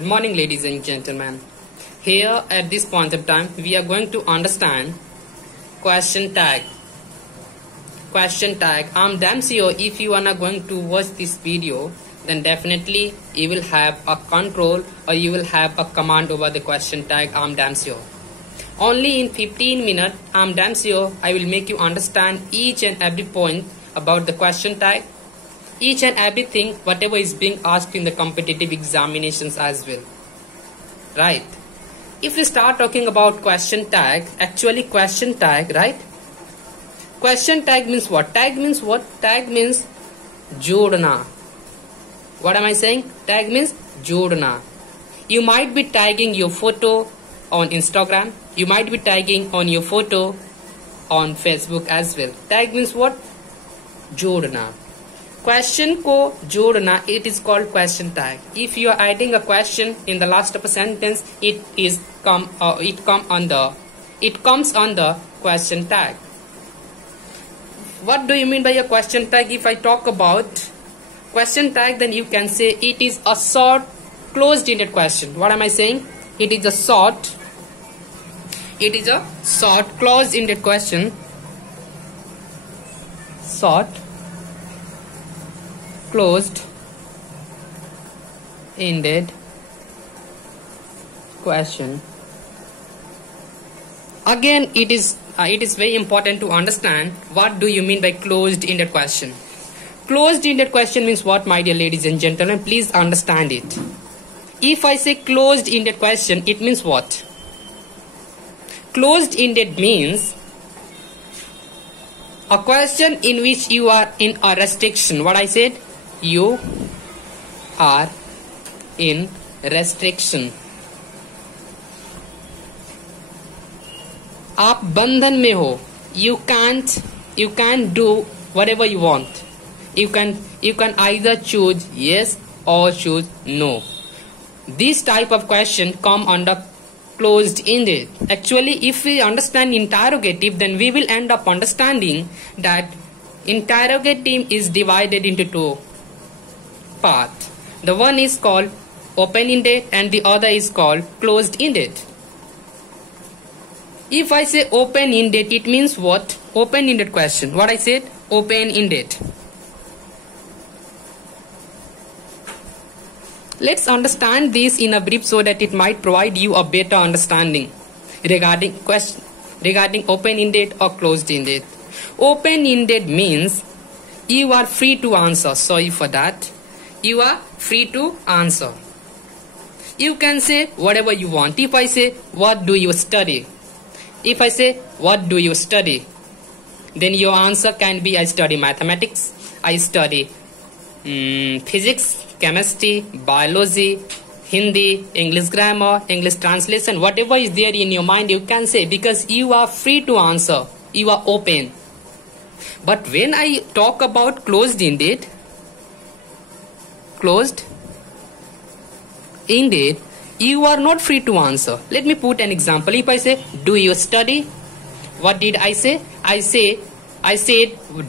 Good morning, ladies and gentlemen. Here at this point of time, we are going to understand question tag. Question tag. I'm damn sure if you are not going to watch this video, then definitely you will have a control or you will have a command over the question tag. I'm damn sure. Only in 15 minutes, I'm damn sure I will make you understand each and every point about the question tag. Each and everything, whatever is being asked in the competitive examinations as well. Right. If we start talking about question tag, actually question tag, right? Question tag means what? Tag means what? Tag means jodna. What am I saying? Tag means jodna. You might be tagging your photo on Instagram. You might be tagging on your photo on Facebook as well. Tag means what? Jodna. Question ko jodna, it is called question tag. If you are adding a question in the last of a sentence, it comes under question tag. What do you mean by a question tag? If I talk about question tag, then you can say it is a short closed-ended question. What am I saying? It is a short closed-ended question. Short closed-ended question. Again, it is very important to understand what do you mean by closed-ended question. Closed-ended question means what, my dear ladies and gentlemen? Please understand it. If I say closed-ended question, it means what? Closed-ended means a question in which you are in a restriction. What I said? You are in restriction. आप बंधन में हो. You can't do whatever you want. You can either choose yes or choose no. This type of question come under closed-ended. Actually, if we understand interrogative, then we will end up understanding that interrogative is divided into two parts. The one is called open-ended and the other is called closed-ended. If I say open-ended, it means what? Open-ended question. What I said? Open-ended. Let's understand this in a brief so that it might provide you a better understanding regarding open-ended or closed-ended. Open-ended means you are free to answer. Sorry for that. You are free to answer. You can say whatever you want. If I say, what do you study? If I say, what do you study? Then your answer can be, I study mathematics, I study physics, chemistry, biology, Hindi, English grammar, English translation, whatever is there in your mind you can say, because you are free to answer. You are open. But when I talk about closed-ended, you are not free to answer. Let me put an example. If I say, do you study? What did I say? I said,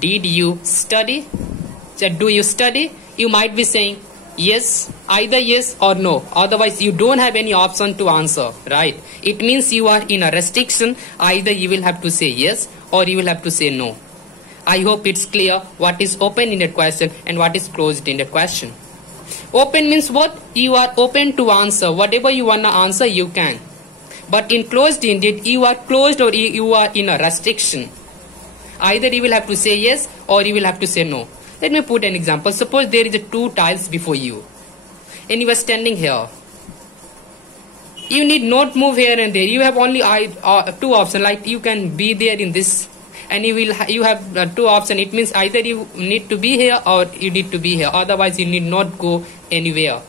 did you study? So, do you study? You might be saying, yes, either yes or no. Otherwise, you don't have any option to answer, right? It means you are in a restriction. Either you will have to say yes or you will have to say no. I hope it's clear what is open-ended question and what is closed-ended question. Open means what? You are open to answer. Whatever you want to answer, you can. But in closed-ended, you are closed or you are in a restriction. Either you will have to say yes or you will have to say no. Let me put an example. Suppose there is two tiles before you and you are standing here. You need not move here and there. You have only two options. Like you can be there in this, and you have two options. It means either you need to be here or you need to be here. Otherwise, you need not go anywhere.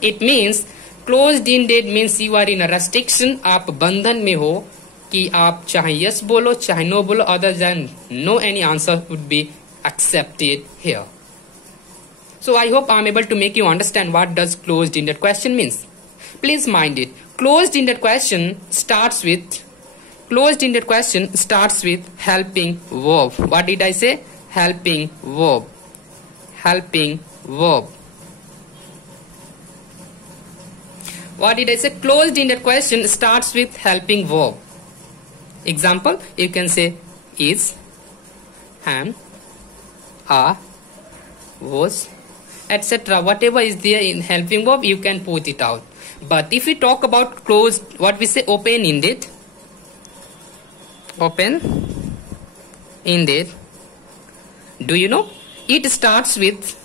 It means closed-ended means you are in a restriction. आप बंधन में हो कि आप चाहे yes बोलो चाहे no बोलो. Other than no, any answer would be accepted here. So I hope I am able to make you understand what does closed-ended question means. Please mind it. Closed-ended question starts with helping verb. What did I say? Helping verb. What did I say? Closed-ended question starts with helping verb. Example, you can say is, am, are, was, etc. Whatever is there in helping verb, you can put it out. But if we talk about closed, what we say open-ended, open-ended, do you know? It starts with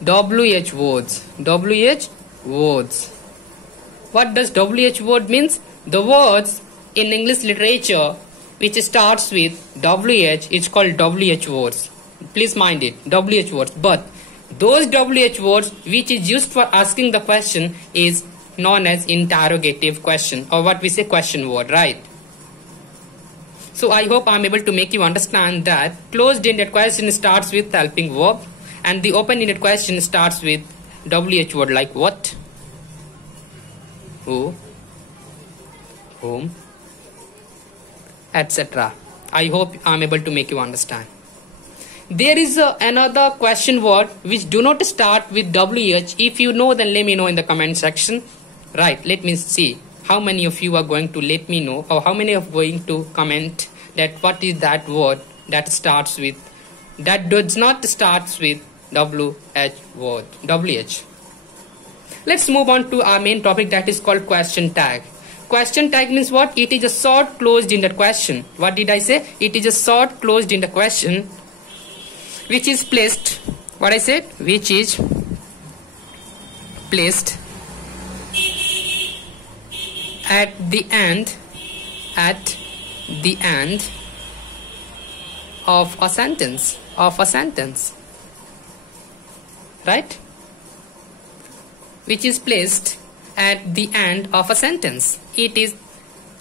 WH words. WH words. What does WH word means? The words in English literature which starts with WH is called WH words. Please mind it, WH words. But those WH words which is used for asking the question is known as interrogative question, or what we say question word, right? So I hope I am able to make you understand that closed-ended question starts with helping verb and the open-ended question starts with WH word like what, who, whom, etc. I hope I am able to make you understand. There is another question word which do not start with WH. If you know, then let me know in the comment section. Right, let me see how many of you are going to let me know, or how many are going to comment that what is that word that starts with, that does not starts with WH word, WH. Let's move on to our main topic, that is called question tag. Question tag means what? It is a short closed-ended question. What did I say? It is a short closed-ended question which is placed, what I said, which is placed at the end of a sentence, right? Which is placed at the end of a sentence. It is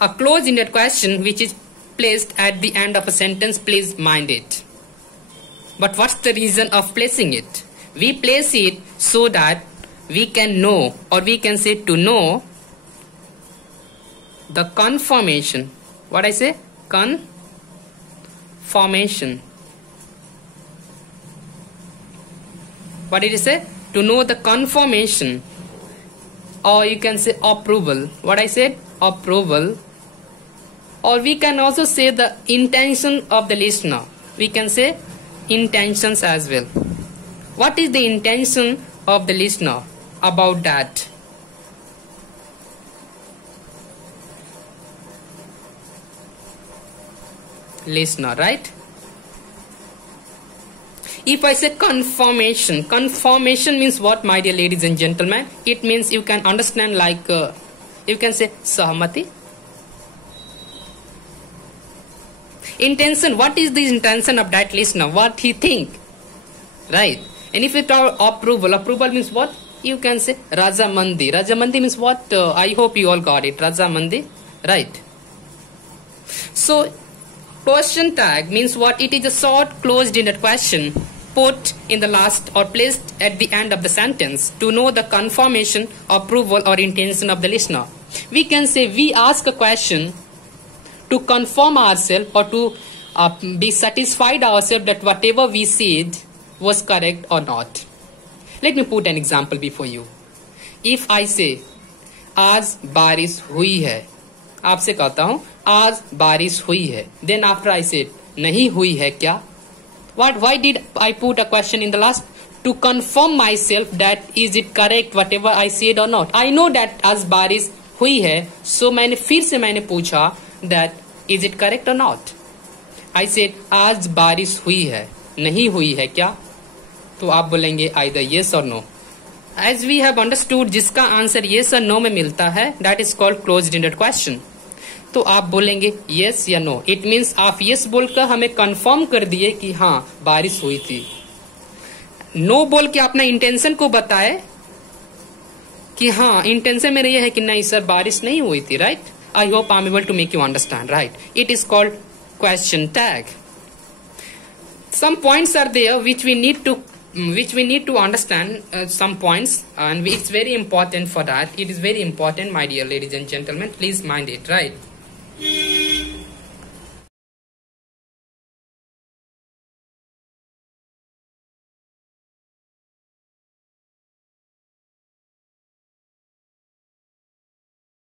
a closed-ended question which is placed at the end of a sentence. Please mind it. But what's the reason of placing it? We place it so that we can know, or we can say to know the confirmation. What I say? Confirmation. What did you say? To know the confirmation, or you can say approval. What I said? Approval. Or we can also say the intention of the listener. We can say intentions as well. What is the intention of the listener about that? Listener, right? If I say confirmation, confirmation means what, my dear ladies and gentlemen? It means you can understand like, you can say sahamati. Intention, what is the intention of that listener? What he think, right? And if you talk approval, approval means what? You can say Rajamandi. Rajamandi means what? I hope you all got it. Rajamandi, right? So question tag means what? It is a short closed-ended question put in the last or placed at the end of the sentence to know the confirmation, approval or intention of the listener. We can say we ask a question to confirm ourselves or to be satisfied ourselves that whatever we said was correct or not. Let me put an example before you. If I say आज बारिश हुई है, आपसे कहता हूँ आज बारिश हुई है, then after I said नहीं हुई है क्या? Why did I put a question in the last? To confirm myself that is it correct whatever I said or not. I know that आज बारिश हुई है, so फिर से मैंने पूछा that is it correct or not? I said आज बारिश हुई है, नहीं हुई है क्या? तो आप बोलेंगे either yes or no. As we have understood, जिसका आंसर yes or no में मिलता है, that is called closed-ended question. तो आप बोलेंगे yes या no. It means आप yes बोलकर हमें कंफर्म कर दिए कि हाँ बारिश हुई थी. No बोल के अपना इंटेंशन को बताए कि हाँ इंटेंशन मेरा ये है कि नहीं सर बारिश नहीं हुई थी, right? I hope I'm able to make you understand, right? It is called question tag. Some points are there which we need to understand, some points, and it's very important for that. It is very important, my dear ladies and gentlemen. Please mind it, right?